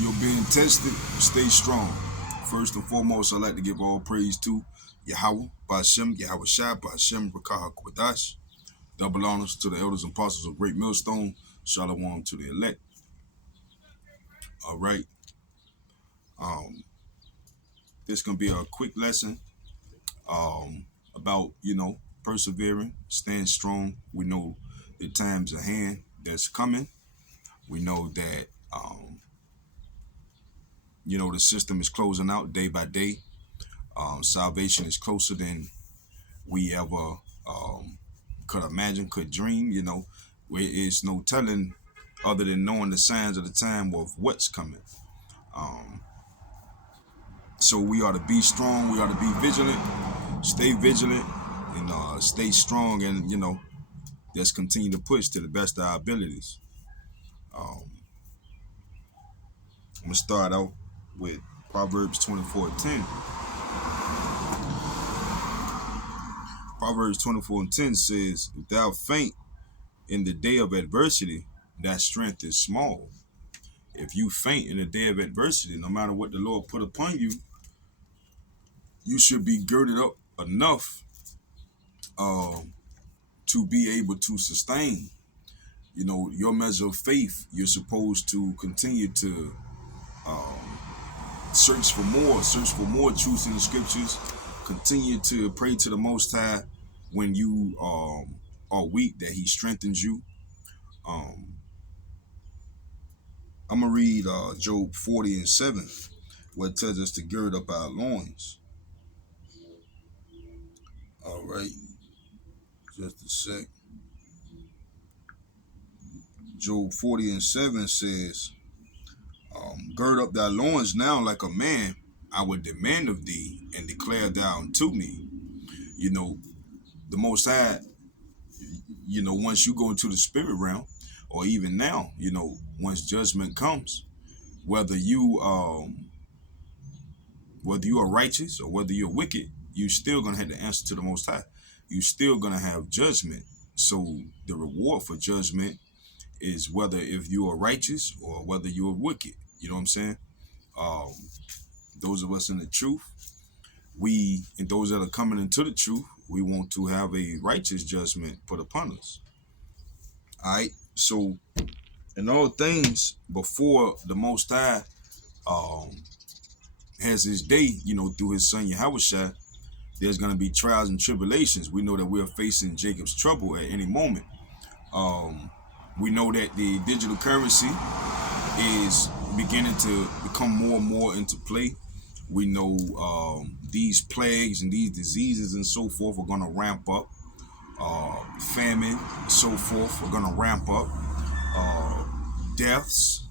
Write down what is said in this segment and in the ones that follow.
You're being tested. Stay strong. First and foremost, I'd like to give all praise to Yahweh, Bashem, Yahweh Shai, Bashem, Rakah, Kwadash. Double honors to the elders and apostles of Great Millstone. Shalom to the elect. All right. Um, this gonna be a quick lesson about persevering, stand strong. We know the times ahead that's coming. We know that the system is closing out day by day. Salvation is closer than we ever could imagine, could dream. Where it's no telling other than knowing the signs of the time of what's coming. Um, so we ought to be strong. We ought to be vigilant, stay vigilant, and stay strong, and just continue to push to the best of our abilities. Um, I'm gonna start out with Proverbs 24:10. Proverbs 24:10 says, "If thou faint in the day of adversity, that strength is small." If you faint in the day of adversity, no matter what the Lord put upon you, you should be girded up enough to be able to sustain. Your measure of faith, you're supposed to continue to search for more truths in the scriptures, continue to pray to the Most High when you are weak, that He strengthens you. Um, I'm going to read Job 40:7, where it tells us to gird up our loins. All right, just a sec. Job 40:7 says, gird up thy loins now like a man, I would demand of thee, and declare thou unto me. The Most High, once you go into the spirit realm, or even now, once judgment comes, whether you are righteous or whether you're wicked, you still gonna have to answer to the Most High. You still gonna have judgment. So the reward for judgment is whether if you are righteous or whether you are wicked. You know what I'm saying? Those of us in the truth, and those that are coming into the truth, we want to have a righteous judgment put upon us. All right. So in all things, before the Most High has His day, through His Son Yahushua, there's going to be trials and tribulations. We know that we're facing Jacob's trouble at any moment. We know that the digital currency is beginning to become more and more into play. We know these plagues and these diseases and so forth are going to ramp up. Famine and so forth are going to ramp up. Deaths,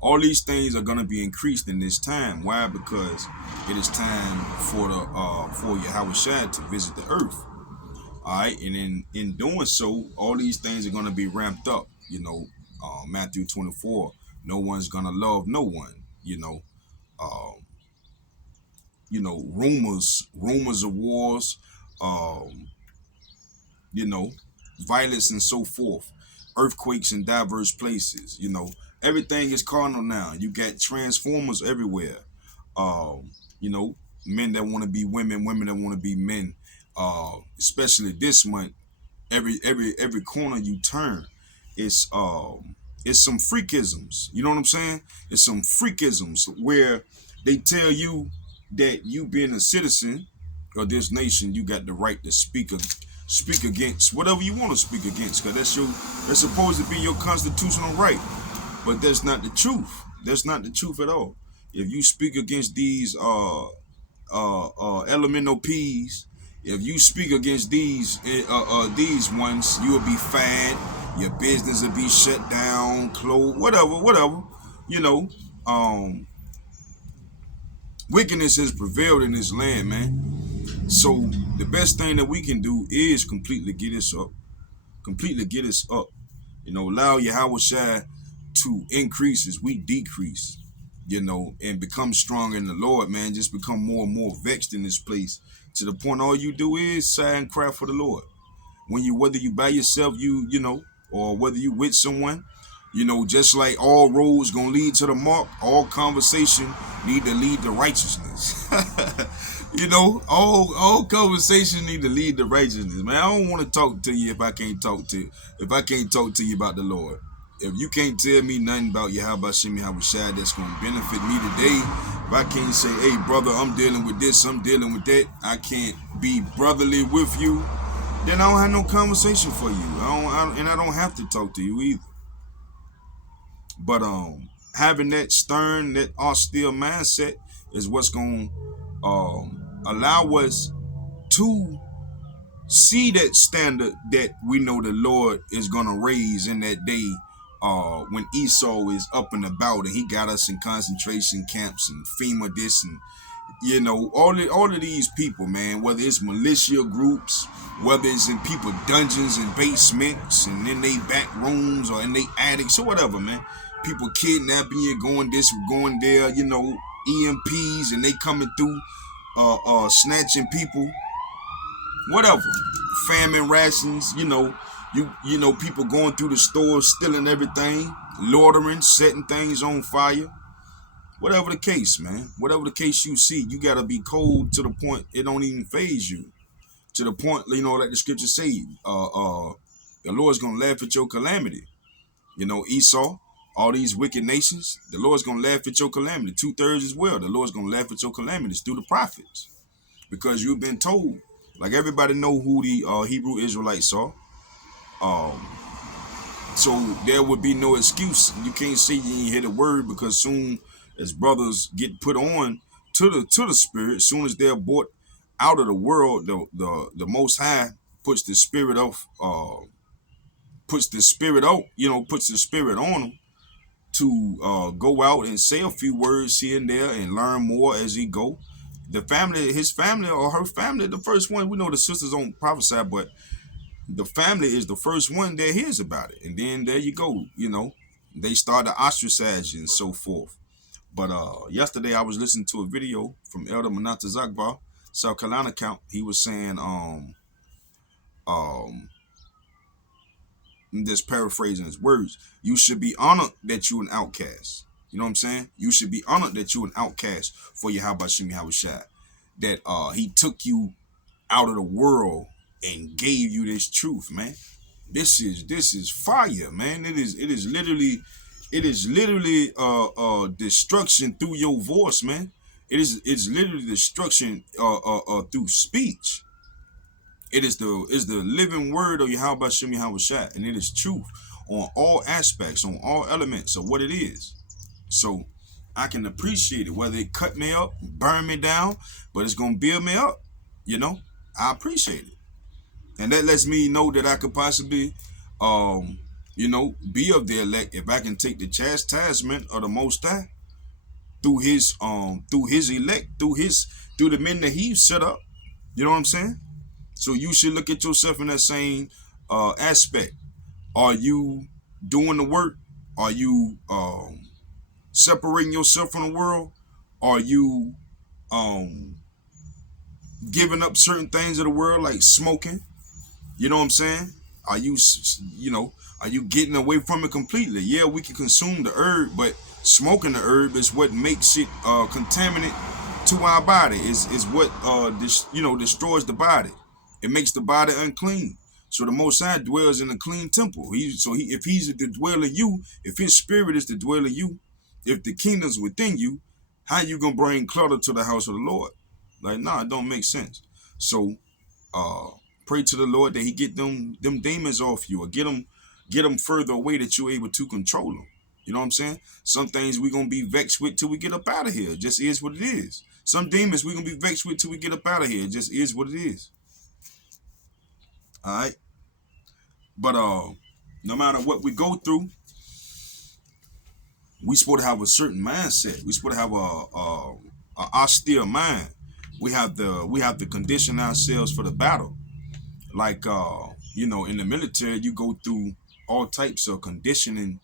all these things are going to be increased in this time. Why? Because it is time for Yahweh Shai to visit the earth. All right, and in doing so, all these things are going to be ramped up. Matthew 24, no one's going to love no one. Rumors of wars, violence and so forth, earthquakes in diverse places. Everything is carnal now. You got transformers everywhere. Men that want to be women, women that want to be men. Especially this month, every corner you turn, it's some freakisms. You know what I'm saying? It's some freakisms where they tell you that you being a citizen of this nation, you got the right to speak against whatever you want to speak against, because that's supposed to be your constitutional right. But that's not the truth. That's not the truth at all. If you speak against these elemental P's, if you speak against these ones, you will be fined. Your business will be shut down, closed, whatever. Wickedness has prevailed in this land, man. So the best thing that we can do is completely get us up. Allow Yahweh Shai to increase as we decrease, and become strong in the Lord, man. Just become more and more vexed in this place, to the point all you do is sigh and cry for the Lord. Whether you by yourself, or whether you with someone, You know, just like all roads gonna lead to the mark, all conversation need to lead to righteousness. You know, all conversation need to lead to righteousness. Man, I don't want to talk to you if I can't talk to you about the Lord. If you can't tell me nothing about Yahweh Shem Yahweh Shai that's gonna benefit me today, if I can't say, hey brother, I'm dealing with this, I'm dealing with that, I can't be brotherly with you, then I don't have no conversation for you. And I don't have to talk to you either. But having that stern, that austere mindset is what's gonna allow us to see that standard that we know the Lord is gonna raise in that day, when Esau is up and about and he got us in concentration camps and FEMA this and you know all of these people, man, whether it's militia groups, whether it's in people dungeons and basements and in they back rooms or in they attics or whatever, man, people kidnapping you, going this, going there, you know, EMPs and they coming through, snatching people, whatever, famine rations, you know people going through the stores stealing everything, loitering, setting things on fire. Whatever the case, man, whatever the case you see, you gotta be cold to the point it don't even phase you. To the point, you know, like the scriptures say, the Lord's gonna laugh at your calamity. You know, Esau, all these wicked nations, the Lord's gonna laugh at your calamity. 2/3 as well, the Lord's gonna laugh at your calamities through the prophets. Because you've been told, like everybody know who the Hebrew Israelites are. Um, so there would be no excuse. You can't say you ain't hear the word because soon as brothers get put on to the spirit, soon as they're brought out of the world, the Most High puts the spirit of puts the spirit out, puts the spirit on them to go out and say a few words here and there and learn more as he go. The family, his family or her family, the first one, we know the sisters don't prophesy, but the family is the first one that hears about it. And then there you go, they start to ostracize you and so forth. But yesterday I was listening to a video from Elder Manata Zakbar, South Carolina count. He was saying, I'm just paraphrasing his words, you should be honored that you an outcast. You know what I'm saying? You should be honored that you an outcast for Yahweh Shem Yahweh Shai. That he took you out of the world and gave you this truth, man. This is fire, man. It is literally destruction through your voice, man. It's literally destruction through speech. It is the living word of Yahweh Shem Yahweh Shai, and it is truth on all aspects, on all elements of what it is. So I can appreciate it, whether it cut me up, burn me down, but it's gonna build me up. I appreciate it, and that lets me know that I could possibly, be of the elect if I can take the chastisement of the Most High through his elect, through the men that he set up. You know what I'm saying? So you should look at yourself in that same aspect. Are you doing the work? Are you separating yourself from the world? Are you giving up certain things of the world, like smoking? You know what I'm saying? Are you, are you getting away from it completely? Yeah, we can consume the herb, but smoking the herb is what makes it contaminant to our body. Is what destroys the body. It makes the body unclean. So the Most High dwells in a clean temple. If he's the dweller in you, if his spirit is the dweller in you, if the kingdom's within you, how you gonna bring clutter to the house of the Lord? Like, nah, it don't make sense. So pray to the Lord that he get them demons off you, or get them further away that you're able to control them. You know what I'm saying? Some things we're gonna be vexed with till we get up out of here. It just is what it is. Some demons we're gonna be vexed with till we get up out of here. It just is what it is. All right. But no matter what we go through, we supposed to have a certain mindset. We supposed to have a austere mind. We have to condition ourselves for the battle. Like in the military, you go through all types of conditioning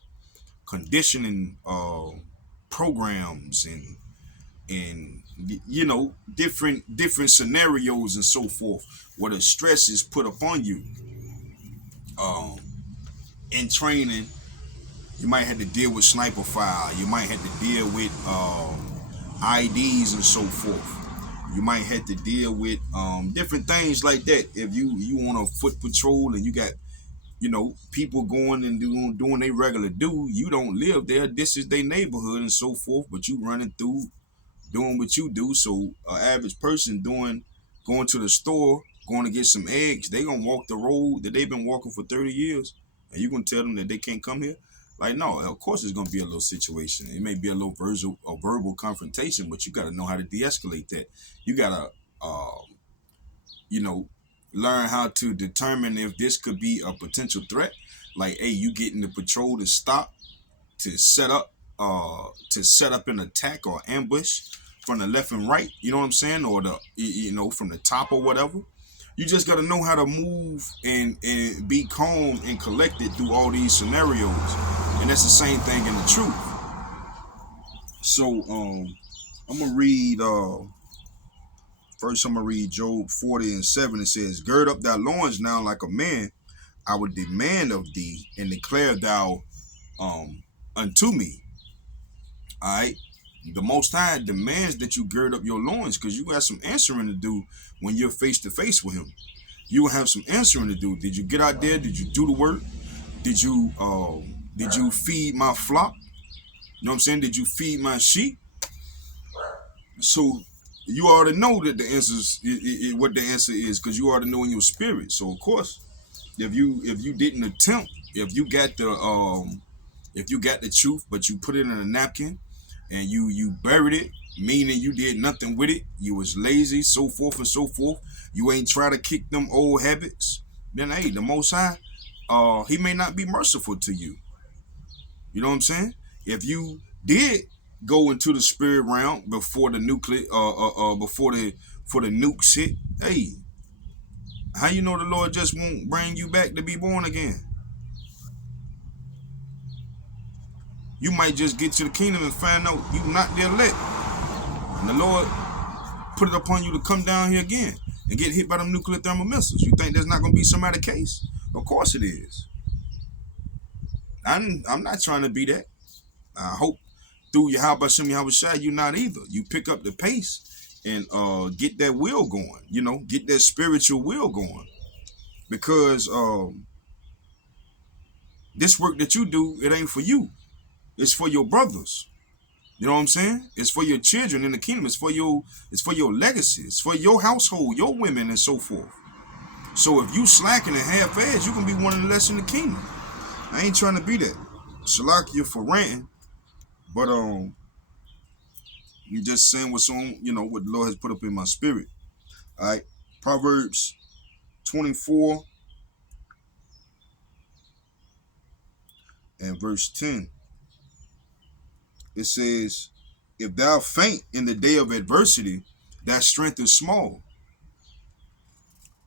programs and different scenarios and so forth, where the stress is put upon you in training You might have to deal with sniper fire. You might have to deal with IDs and so forth. You might have to deal with different things like that. If you on a foot patrol and you got people going and doing their regular do, you don't live there. This is their neighborhood and so forth. But you running through doing what you do. So an average person going to the store, going to get some eggs, they gonna walk the road that they've been walking for 30 years, and you gonna tell them that they can't come here? Like, no, of course it's gonna be a little situation. It may be a verbal confrontation, but you gotta know how to de-escalate that. You gotta you know, learn how to determine if this could be a potential threat. Like, hey, you getting the patrol to stop to set up an attack or ambush from the left and right, you know what I'm saying, or from the top or whatever. You just got to know how to move and be calm and collected through all these scenarios, and that's the same thing in the truth. So I'm gonna read first. I'm gonna read Job 40:7. It says, "Gird up thy loins now like a man. I would demand of thee, and declare thou unto me." All right. The Most High demands that you gird up your loins because you got some answering to do when you're face to face with Him. You will have some answering to do. Did you get out there? Did you do the work? Did you feed my flock? You know what I'm saying? Did you feed my sheep? So you already know that the answers, what the answer is, because you already know in your spirit. So of course, if you didn't attempt, if you got the truth, but you put it in a napkin and you buried it, meaning you did nothing with it, you was lazy, so forth and so forth, you ain't try to kick them old habits, then hey, the Most High, He may not be merciful to you. You know what I'm saying? If you did go into the spirit realm before the nuclear, before the nukes hit, hey, how you know the Lord just won't bring you back to be born again? You might just get to the kingdom and find out you not there elect. And the Lord put it upon you to come down here again and get hit by them nuclear thermal missiles. You think there's not going to be some other case? Of course it is. I'm not trying to be that. I hope through Yahweh Shem Yahweh Shai, you're not either. You pick up the pace and get that will going, get that spiritual will going. Because this work that you do, it ain't for you. It's for your brothers. You know what I'm saying? It's for your children in the kingdom. It's for your legacy. It's for your household, your women, and so forth. So if you slacking and half-ass, you can be one of the less in the kingdom. I ain't trying to be that. Shalakia for ranting, but you just saying what's on, what the Lord has put up in my spirit. All right, Proverbs 24 and verse 10. It says, "If thou faint in the day of adversity, thy strength is small."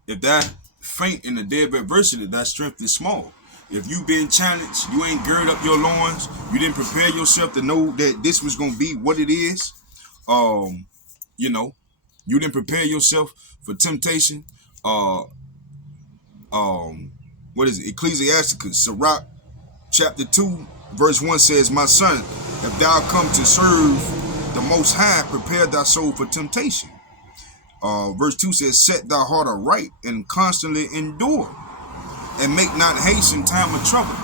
If thou faint in the day of adversity, thy strength is small. If you been challenged, you ain't gird up your loins, you didn't prepare yourself to know that this was going to be what it is. You didn't prepare yourself for temptation. What is it? Ecclesiasticus, Sirach, chapter 2, verse 1 says, "My son, if thou come to serve the Most High, prepare thy soul for temptation." Verse 2 says, "Set thy heart aright and constantly endure, and make not haste in time of trouble."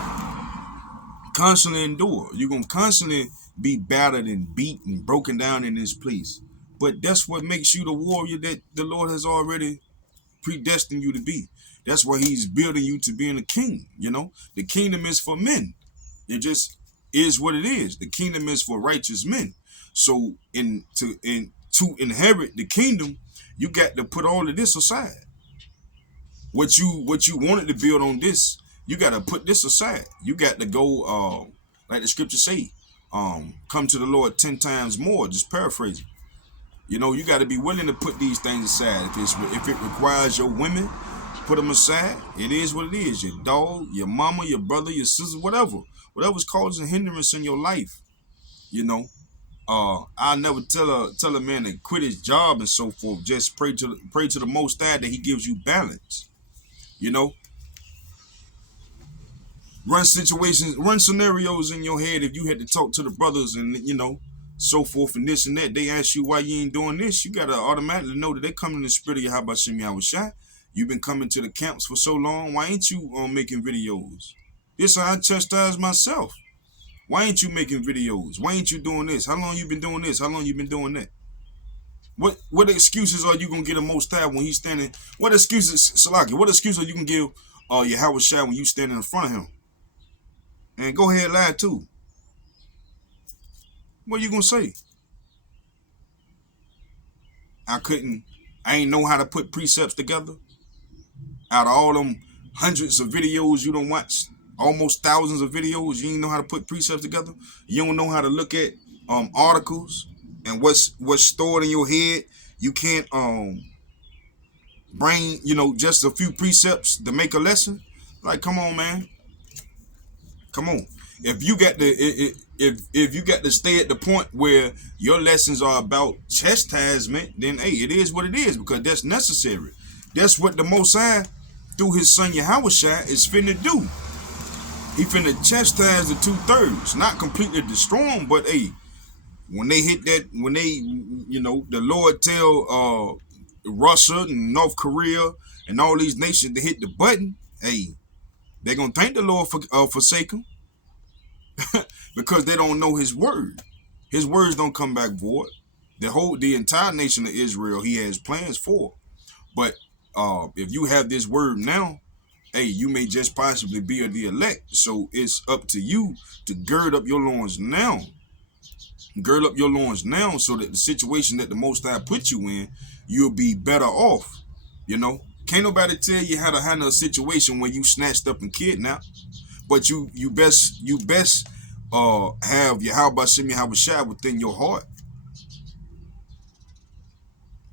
Constantly endure. You're going to constantly be battered and beaten, broken down in this place. But that's what makes you the warrior that the Lord has already predestined you to be. That's why He's building you to being a king. The kingdom is for men. It just is what it is. The kingdom is for righteous men. So to inherit the kingdom, you got to put all of this aside. What you wanted to build on this, you got to put this aside. You got to go, like the scripture say, come to the Lord 10 times more. Just paraphrasing. You got to be willing to put these things aside. If it requires your women, put them aside. It is what it is. Your dog, your mama, your brother, your sister, whatever's causing hindrance in your life. I'll never tell a man to quit his job and so forth. Just pray to the Most High that He gives you balance. Run situations, run scenarios in your head. If you had to talk to the brothers and so forth and this and that, they ask you why you ain't doing this. You gotta automatically know that they come in the spirit of your Habashim Yahushua. You've been coming to the camps for so long. Why ain't you making videos? This I chastise myself. Why ain't you making videos? Why ain't you doing this? How long you been doing this? How long you been doing that? What excuses are you gonna get a Most High when he's standing? What excuses, Salaki? What excuse are you gonna give Yahweh Shai when you standing in front of him? And go ahead, lie too. What are you gonna say? I ain't know how to put precepts together. Out of all them hundreds of videos you don't watch, almost thousands of videos, you ain't know how to put precepts together. You don't know how to look at articles and what's stored in your head. You can't bring just a few precepts to make a lesson. Like, come on, man. Come on. If you got to stay at the point where your lessons are about chastisement, then hey, it is what it is, because that's necessary. That's what the Most High, through his son Yahushua, is finna do. He finna chastise the 2/3, not completely destroy them, but hey, when they hit that, when they, the Lord tell Russia and North Korea and all these nations to hit the button, hey, they're gonna thank the Lord for forsake them. Because they don't know his word. His words don't come back void. The entire nation of Israel, he has plans for. But if you have this word now, hey, you may just possibly be of the elect. So it's up to you to gird up your loins now. Gird up your loins now, so that the situation that the Most High put you in, you'll be better off. Can't nobody tell you how to handle a situation when you snatched up and kidnapped. But you best have Yahweh Yahushua within your heart.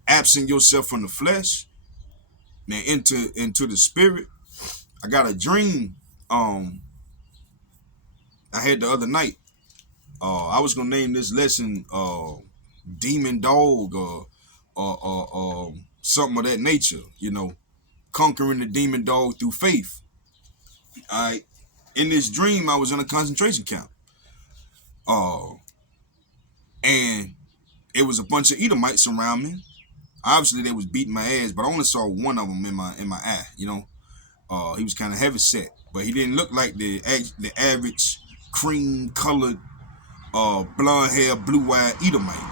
Absent yourself from the flesh, and into the spirit. I got a dream I had the other night. I was gonna name this lesson Demon Dog or something of that nature, conquering the demon dog through faith. Alright. In this dream, I was in a concentration camp. And it was a bunch of Edomites around me. Obviously, they was beating my ass, but I only saw one of them in my eye. He was kind of heavy set, but he didn't look like the average cream colored, blonde hair, blue eyed Edomite.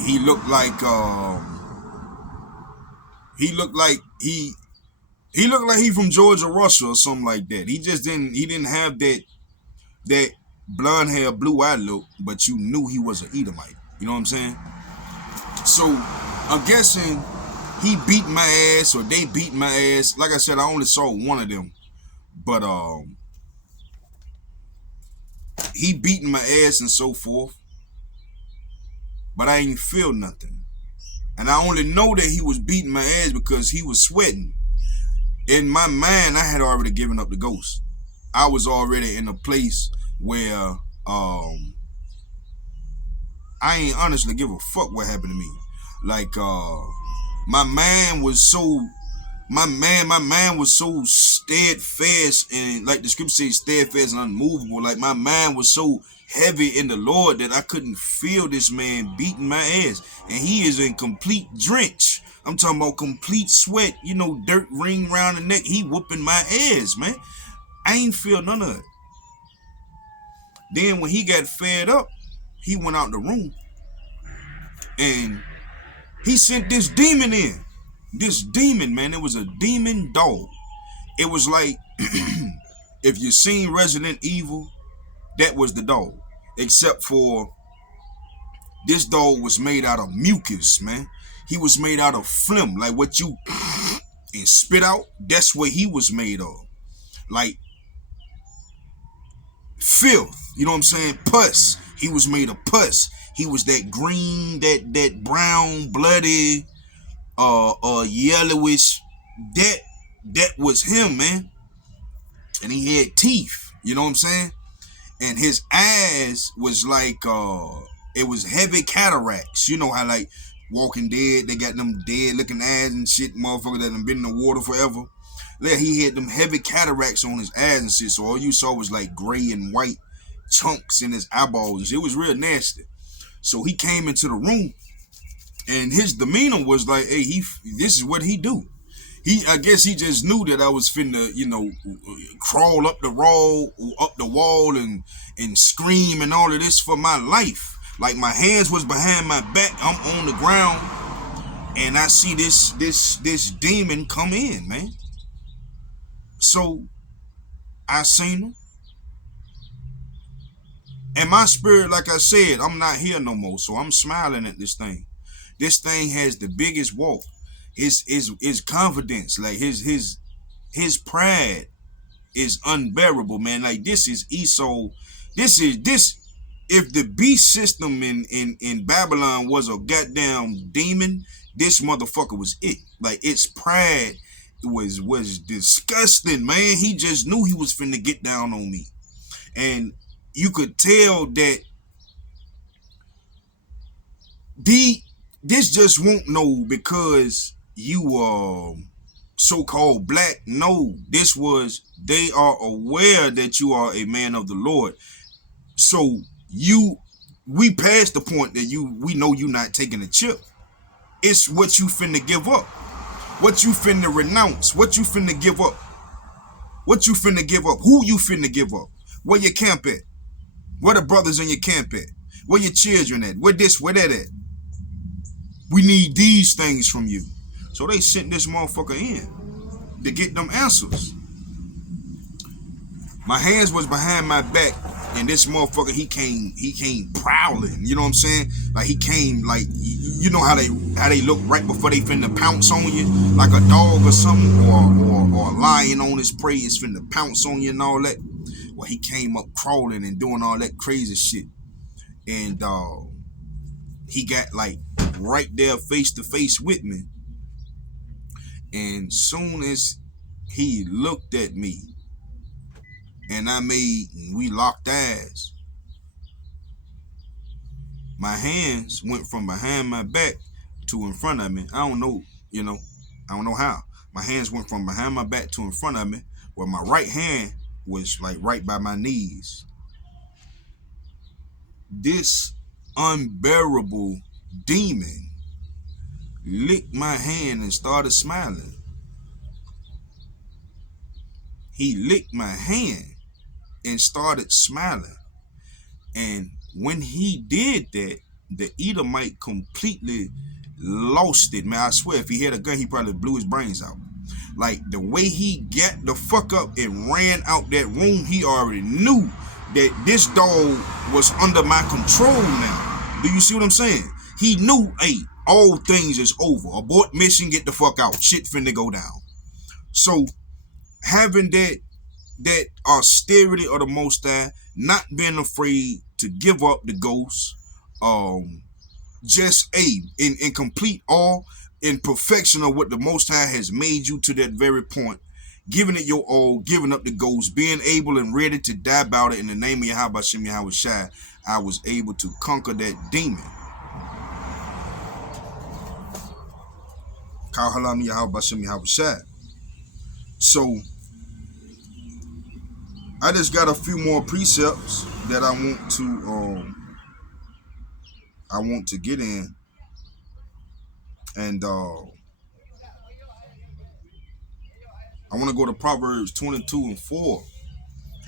He looked like he looked like he from Georgia, Russia, or something like that. He didn't have that blonde hair, blue eye look, but you knew he was an Edomite. You know what I'm saying? So I'm guessing he beat my ass, or they beat my ass. Like I said, I only saw one of them, but he beating my ass and so forth. But I ain't feel nothing, and I only know that he was beating my ass because he was sweating. In my mind, I had already given up the ghost. I was already in a place where I ain't honestly give a fuck what happened to me. Like my mind was so steadfast, and like the scripture says, steadfast and unmovable. Like my mind was so heavy in the Lord that I couldn't feel this man beating my ass, and he is in complete drench. I'm talking about complete sweat, dirt ring around the neck. He whooping my ass, man. I ain't feel none of it. Then when he got fed up, he went out the room and he sent this demon in. This demon, man, it was a demon dog. It was like, if you seen Resident Evil, that was the dog. Except for this dog was made out of mucus, man. He was made out of phlegm, like what you and spit out. That's what he was made of. Like filth, you know what I'm saying? Pus. He was made of pus. He was that green, that brown, bloody, yellowish. That was him, man. And he had teeth, you know what I'm saying? And his eyes was like it was heavy cataracts. You know how like Walking Dead, they got them dead looking eyes and shit, motherfucker that done been in the water forever. Yeah, he had them heavy cataracts on his eyes and shit. So all you saw was like gray and white chunks in his eyeballs. It was real nasty. So he came into the room, and his demeanor was like, "Hey, this is what he do." I guess he just knew that I was finna, crawl up the wall, and scream and all of this for my life. Like my hands was behind my back, I'm on the ground, and I see this demon come in, man. So I seen him, and my spirit, like I said, I'm not here no more. So I'm smiling at this thing. This thing has the biggest walk. His confidence, like his pride is unbearable, man. Like this is Esau. This if the beast system in Babylon was a goddamn demon, this motherfucker was it. Like its pride was disgusting, man. He just knew he was finna get down on me. And you could tell that this just won't know because you so-called black. No, they are aware that you are a man of the Lord. So we passed the point that we know you not taking a chip. It's what you finna give up, what you finna renounce, what you finna give up, who you finna give up, where your camp at, where the brothers in your camp at, where your children at, where that at. We need these things from you. So they sent this motherfucker in to get them answers. My hands was behind my back, and this motherfucker, he came prowling. You know what I'm saying? Like he came like, you know how they look right before they finna pounce on you, like a dog or something, or a lion on his prey is finna pounce on you and all that. Well, he came up crawling and doing all that crazy shit, and he got like right there face to face with me. And soon as he looked at me and we locked eyes, my hands went from behind my back to in front of me. I don't know how. My hands went from behind my back to in front of me, where my right hand was like right by my knees. This unbearable demon licked my hand and started smiling. He licked my hand and started smiling. And when he did that, the Edomite completely lost it, man. I swear, if he had a gun, he probably blew his brains out. Like the way he got the fuck up and ran out that room, he already knew that this dog was under my control now. Do you see what I'm saying? He knew, hey, all things is over. Abort mission, get the fuck out. Shit finna go down. So having that austerity of the Most High, not being afraid to give up the ghost, just in complete awe, in perfection of what the Most High has made you to that very point, giving it your all, giving up the ghost, being able and ready to die about it in the name of Yahweh Shem Yahweh Shai, I was able to conquer that demon. So I just got a few more precepts that I want to get in, and I want to go to Proverbs 22:4.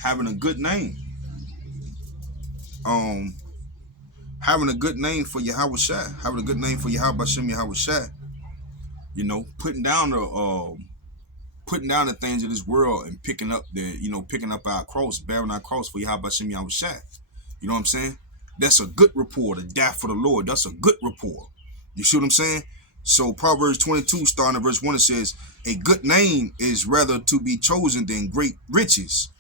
Having a good name. Having a good name for Yahweh Shai. Having a good name for Yahweh Shem Yahweh Shai. Putting down the things of this world and picking up our cross, bearing our cross for Yahweh Shem Yahweh Shai. You know what I'm saying? That's a good rapport. To die for the Lord. That's a good rapport. You see what I'm saying? So Proverbs 22, starting at verse 1, it says, a good name is rather to be chosen than great riches,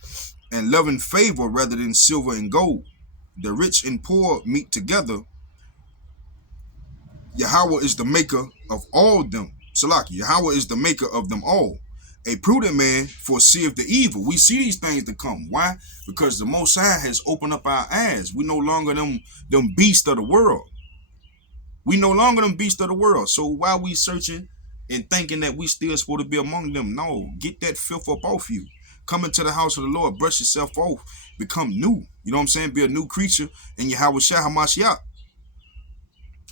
and loving favor rather than silver and gold. The rich and poor meet together. Yahweh is the maker of all them. Salaki, Yahweh is the maker of them all. A prudent man foreseeth the evil. We see these things to come. Why? Because the Most High has opened up our eyes. We no longer them beasts of the world. We no longer them beasts of the world. So while we searching and thinking that we still supposed to be among them. No, get that filth up off you. Come into the house of the Lord, brush yourself off, become new. You know what I'm saying? Be a new creature in Yahweh Shah HaMashiach.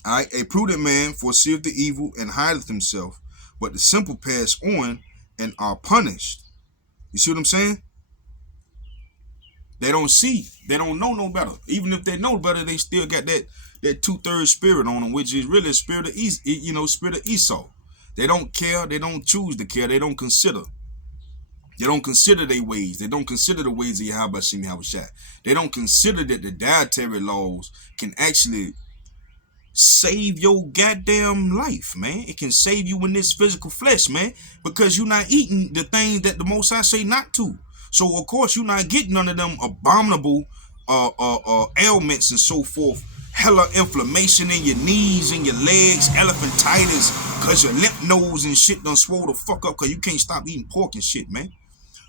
All right, a prudent man foreseeth the evil and hideth himself, but the simple pass on and are punished. You see what I'm saying? They don't see. They don't know no better. Even if they know better, they still got that 2/3 spirit on them, which is really a spirit of spirit of Esau. They don't care. They don't choose to care. They don't consider. They don't consider their ways. They don't consider the ways of Yahweh Shem Yahweh Shai. They don't consider that the dietary laws can actually save your goddamn life, man. It can save you in this physical flesh, man, because you're not eating the things that the Most High say not to. So of course you're not getting none of them abominable ailments and so forth. Hella inflammation in your knees and your legs, elephantitis, cause your lymph nodes and shit done swole the fuck up, cause you can't stop eating pork and shit, man.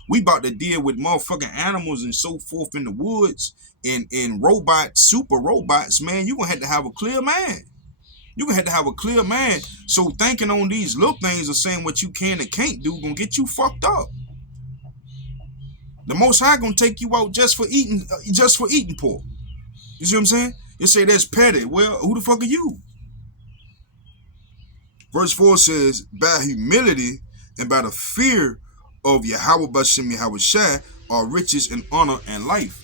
We about to deal with motherfucking animals and so forth in the woods and robots, super robots, man. You're gonna have a clear mind. You're gonna have to have a clear mind. So thinking on these little things or saying what you can and can't do gonna get you fucked up. The Most High gonna take you out just for eating pork. You see what I'm saying? You say that's petty. Well, who the fuck are you? Verse 4 says, by humility and by the fear of Yahweh Bashem Yahweh Shai are riches and honor and life.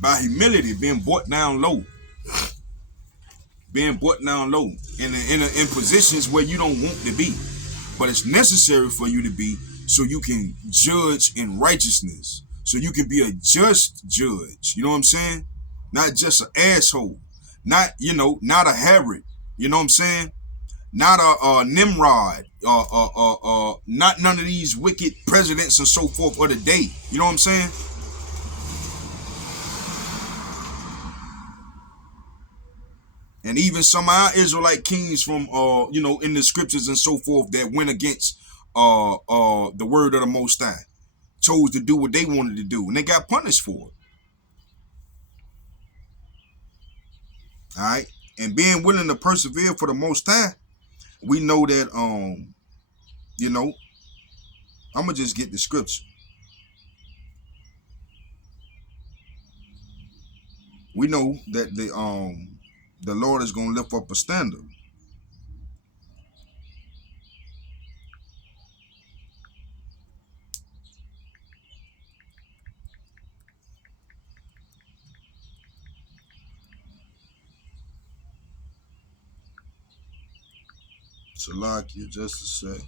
By humility, being brought down low. Being brought down low in positions where you don't want to be. But it's necessary for you to be so you can judge in righteousness. So you can be a just judge. You know what I'm saying? Not just an asshole. Not a Herod. You know what I'm saying? Not a Nimrod. Not none of these wicked presidents and so forth of the day. You know what I'm saying? And even some of our Israelite kings from in the scriptures and so forth that went against the word of the Most High, chose to do what they wanted to do, and they got punished for it. All right, and being willing to persevere for the Most High, we know that I'm gonna just get the scripture. We know that the Lord is gonna lift up a standard. Salakia, just a sec.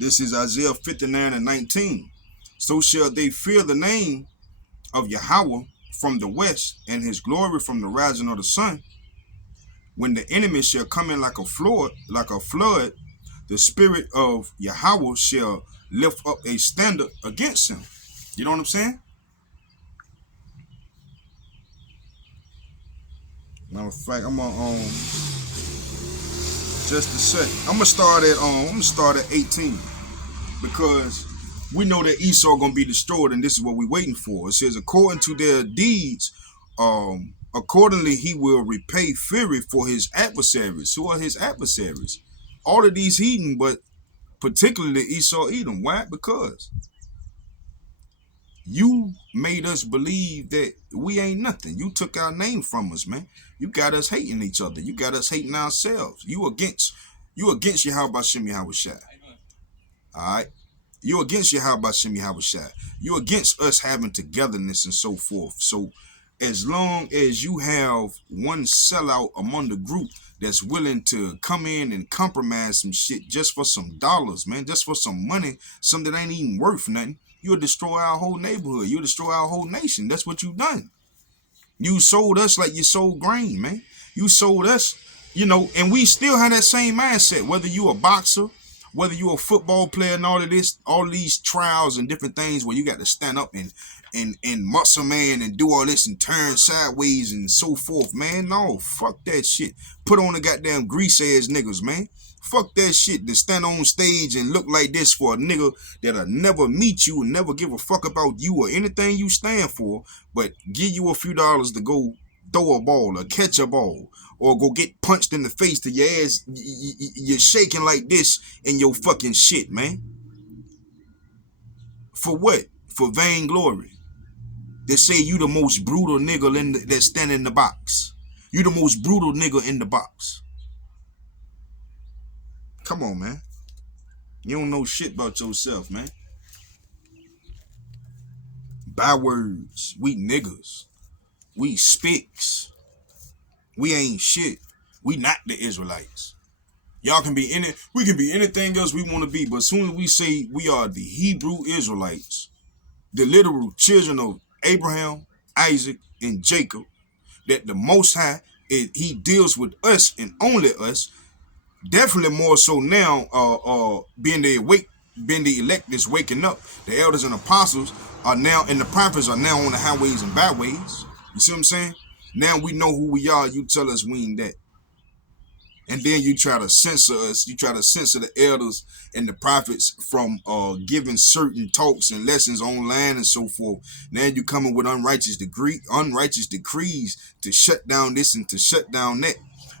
This is Isaiah 59:19. So shall they fear the name of Yahweh from the west, and his glory from the rising of the sun. When the enemy shall come in like a flood, the spirit of Yahweh shall lift up a standard against him. You know what I'm saying? Matter of fact, I'm gonna just a sec. I'm gonna start at 18 because we know that Esau gonna be destroyed, and this is what we're waiting for. It says, according to their deeds, accordingly he will repay fury for his adversaries. Who are his adversaries? All of these heathen, but particularly Esau Edom. Why? Because you made us believe that we ain't nothing. You took our name from us, man. You got us hating each other. You got us hating ourselves. You against Yahweh Shem Yahweh Shai. All right. You against Yahweh Shem Yahweh Shai. You against us having togetherness and so forth. So as long as you have one sellout among the group that's willing to come in and compromise some shit just for some dollars, man, just for some money, something that ain't even worth nothing, you'll destroy our whole neighborhood. You'll destroy our whole nation. That's what you done. You sold us like you sold grain, man. You sold us, and we still have that same mindset, whether you a boxer, whether you a football player, and all of these trials and different things where you got to stand up and and muscle man and do all this and turn sideways and so forth, man. No, fuck that shit. Put on the goddamn grease ass niggas, man. Fuck that shit to stand on stage and look like this for a nigga that'll never meet you and never give a fuck about you or anything you stand for, but give you a few dollars to go throw a ball or catch a ball or go get punched in the face to your ass. You're shaking like this in your fucking shit, man. For what? For vainglory. They say you the most brutal nigga that stand in the box. You the most brutal nigga in the box. Come on, man. You don't know shit about yourself, man. Bywords. We niggas. We spicks. We ain't shit. We not the Israelites. Y'all can be we can be anything else we want to be, but as soon as we say we are the Hebrew Israelites, the literal children of Abraham, Isaac, and Jacob, that the Most High, he deals with us and only us, definitely more so now, being the elect is waking up. The elders and apostles are now, and the prophets are now on the highways and byways. You see what I'm saying? Now we know who we are. You tell us we ain't that. And then you try to censor us. You try to censor the elders and the prophets from giving certain talks and lessons online and so forth. Now you coming with unrighteous decrees to shut down this and to shut down that.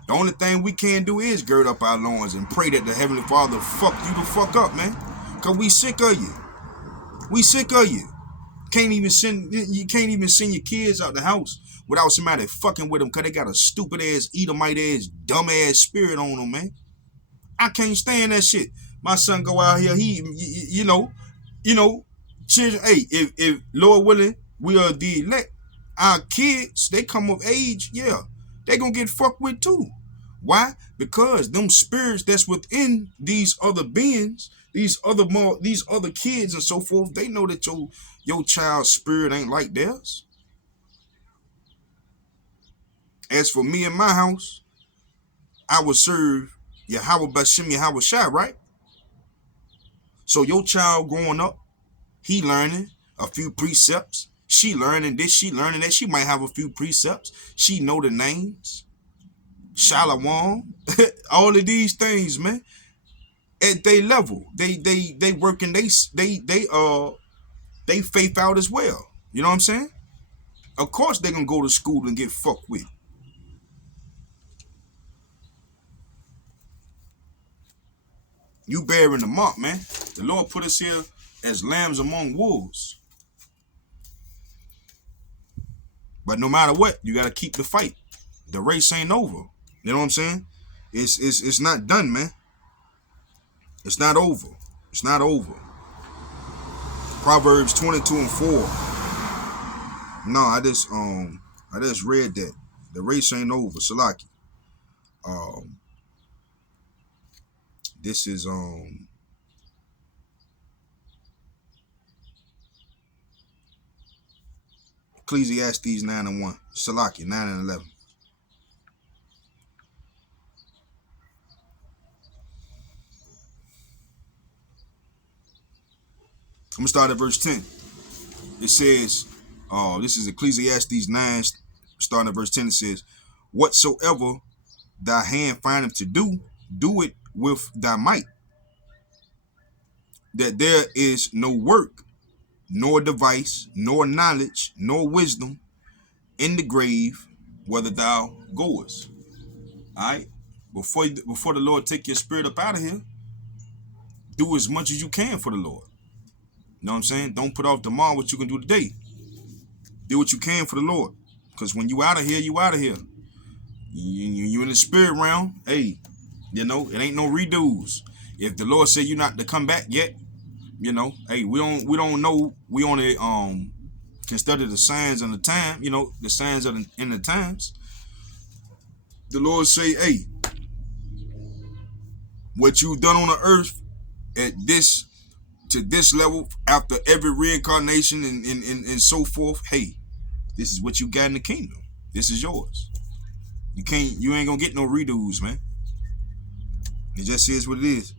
The only thing we can do is gird up our loins and pray that the Heavenly Father fuck you the fuck up, man. Cause we sick of you. We sick of you. You can't even send your kids out the house without somebody fucking with them because they got a stupid ass, Edomite ass, dumb ass spirit on them, man. I can't stand that shit. My son go out here, you know, children, hey, if Lord willing, we are the elect, our kids, they come of age, yeah, they gonna get fucked with too. Why? Because them spirits that's within these other beings, these other kids and so forth, they know that your child's spirit ain't like theirs. As for me and my house, I will serve Yahweh Bashem Yahweh Shai, right? So your child growing up, he learning a few precepts. She learning this, she learning that. She might have a few precepts. She know the names. Shalom. All of these things, man. At their level. They working they faith out as well. You know what I'm saying? Of course they gonna go to school and get fucked with. You bearing the mark, man. The Lord put us here as lambs among wolves. But no matter what, you gotta keep the fight. The race ain't over. You know what I'm saying? It's not done, man. It's not over. It's not over. Proverbs 22:4. No, I just read that. The race ain't over. Salaki. This is Ecclesiastes 9:1. Salaki 9:11. I'm gonna start at verse 10. It says, this is Ecclesiastes 9, starting at verse 10. It says, whatsoever thy hand findeth to do, do it with thy might, that there is no work, nor device, nor knowledge, nor wisdom in the grave, whether thou goest. All right? Before the Lord take your spirit up out of here, do as much as you can for the Lord. You know what I'm saying? Don't put off tomorrow what you can do today. Do what you can for the Lord. Because when you out of here, you out of here. You in the spirit realm, hey, you know, it ain't no redos. If the Lord said you not to come back yet, you know, hey, we don't know. We only can study the signs and the time, you know, the signs of in the times. The Lord say, hey, what you've done on the earth at this to this level after every reincarnation and so forth, hey, this is what you got in the kingdom. This is yours. You ain't gonna get no redos, man. It just is what it is.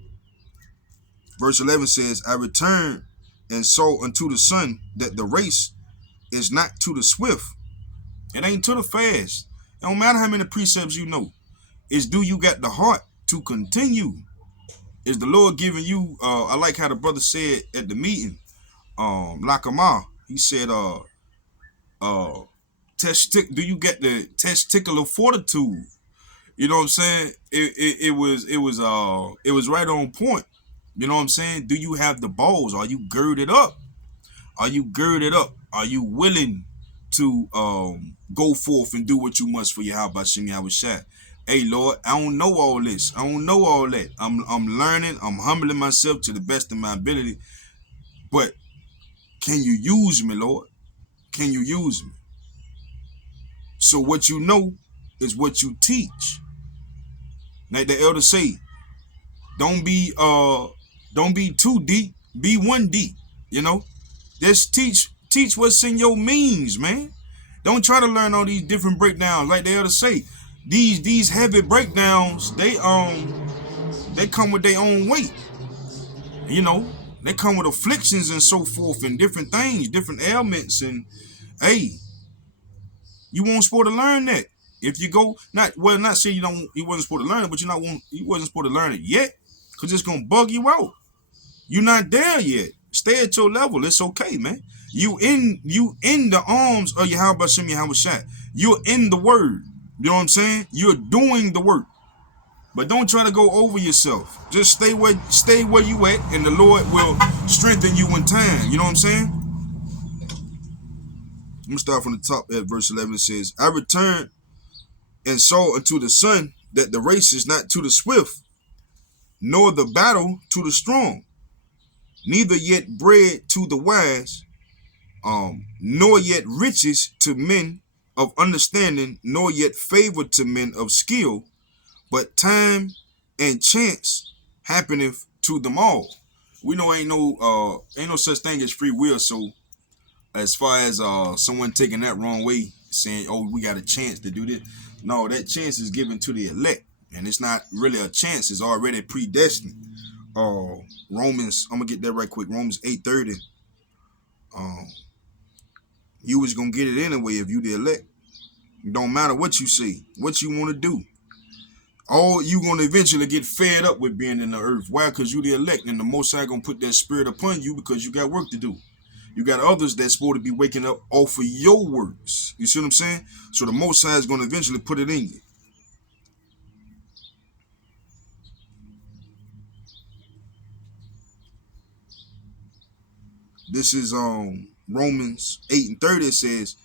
Verse 11 says, I returned and saw unto the sun that the race is not to the swift. It ain't to the fast. It don't matter how many precepts you know. It's do you got the heart to continue? Is the Lord giving you I like how the brother said at the meeting, Lakama, he said do you get the testicular fortitude? You know what I'm saying? It was right on point. You know what I'm saying? Do you have the balls? Are you girded up? Are you girded up? Are you willing to go forth and do what you must for Yahweh Shem Yahweh Shai? Hey Lord, I don't know all this. I don't know all that. I'm learning. I'm humbling myself to the best of my ability. But can you use me, Lord? Can you use me? So what you know is what you teach. Like the elder say, don't be too deep. Be one deep. You know, just teach what's in your means, man. Don't try to learn all these different breakdowns. Like they ought to say, these heavy breakdowns, they come with their own weight. You know, they come with afflictions and so forth and different things, different ailments. And hey, you won't supposed to learn that. If you go, not say you wasn't supposed to learn it, but you wasn't supposed to learn it yet, because it's gonna bug you out. You're not there yet. Stay at your level. It's okay, man. You in the arms of Yahweh Shem Yahweh Shai. You're in the word. You know what I'm saying? You're doing the work. But don't try to go over yourself. Just stay where you at, and the Lord will strengthen you in time. You know what I'm saying? I'm gonna start from the top at verse 11. It says, I returned and saw unto the sun that the race is not to the swift, nor the battle to the strong, neither yet bread to the wise, nor yet riches to men of understanding, nor yet favor to men of skill, but time and chance happeneth to them all. We know ain't no such thing as free will. So as far as someone taking that wrong way, saying, oh, we got a chance to do this, no, that chance is given to the elect, and it's not really a chance. It's already predestined. Romans, I'm gonna get that right quick. Romans 8:30. You was gonna get it anyway if you the elect. It don't matter what you say, what you want to do. All you gonna eventually get fed up with being in the earth. Why? Because you the elect, and the Most High gonna put that spirit upon you because you got work to do. You got others that's supposed to be waking up off of your works. You see what I'm saying? So the Most High is gonna eventually put it in you. This is Romans 8:30. It says,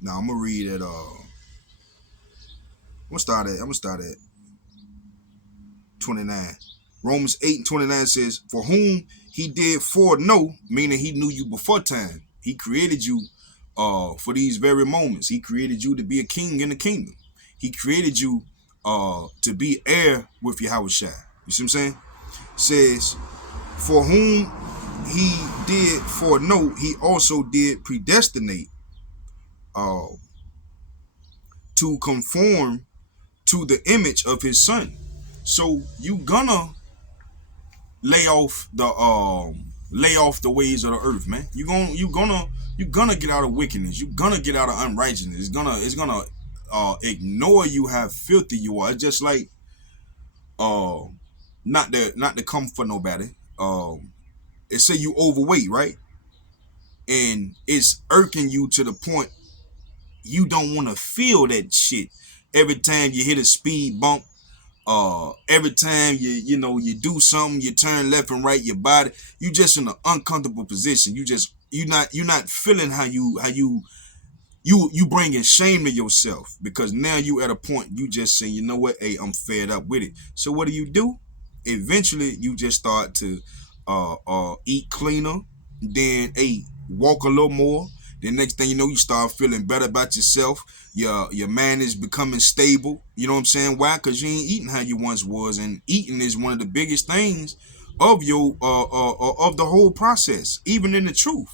now I'm gonna read it. I'm gonna start at 29. Romans 8:29 says, for whom he did foreknow, meaning he knew you before time. He created you for these very moments. He created you to be a king in the kingdom. He created you to be heir with Yahweh Shai. You see what I'm saying? Says, for whom he did foreknow, he also did predestinate to conform to the image of his son. So you gonna lay off the ways of the earth, man. You gonna get out of wickedness. You gonna get out of unrighteousness. It's gonna ignore you how filthy you are. It's just like not to come for nobody. It say you overweight, right? And it's irking you to the point you don't want to feel that shit every time you hit a speed bump. Every time you do something, you turn left and right, your body, you just in an uncomfortable position. You're not feeling how you bringing shame to yourself, because now you at a point you just say, you know what, hey, I'm fed up with it. So what do? Eventually you just start to eat cleaner, then walk a little more. The next thing you know, you start feeling better about yourself. Your mind is becoming stable. You know what I'm saying? Why? Because you ain't eating how you once was, and eating is one of the biggest things of your of the whole process, even in the truth.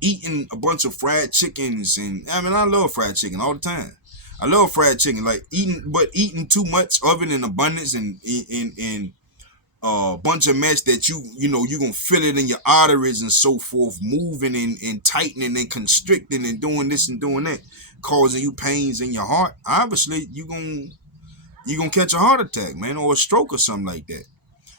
Eating a bunch of fried chickens, and I mean, I love fried chicken all the time. I love fried chicken. Like eating too much of it in abundance and in bunch of mess that you know you gonna feel it in your arteries and so forth, moving and tightening and constricting and doing this and doing that, causing you pains in your heart. Obviously, you gonna catch a heart attack, man, or a stroke or something like that.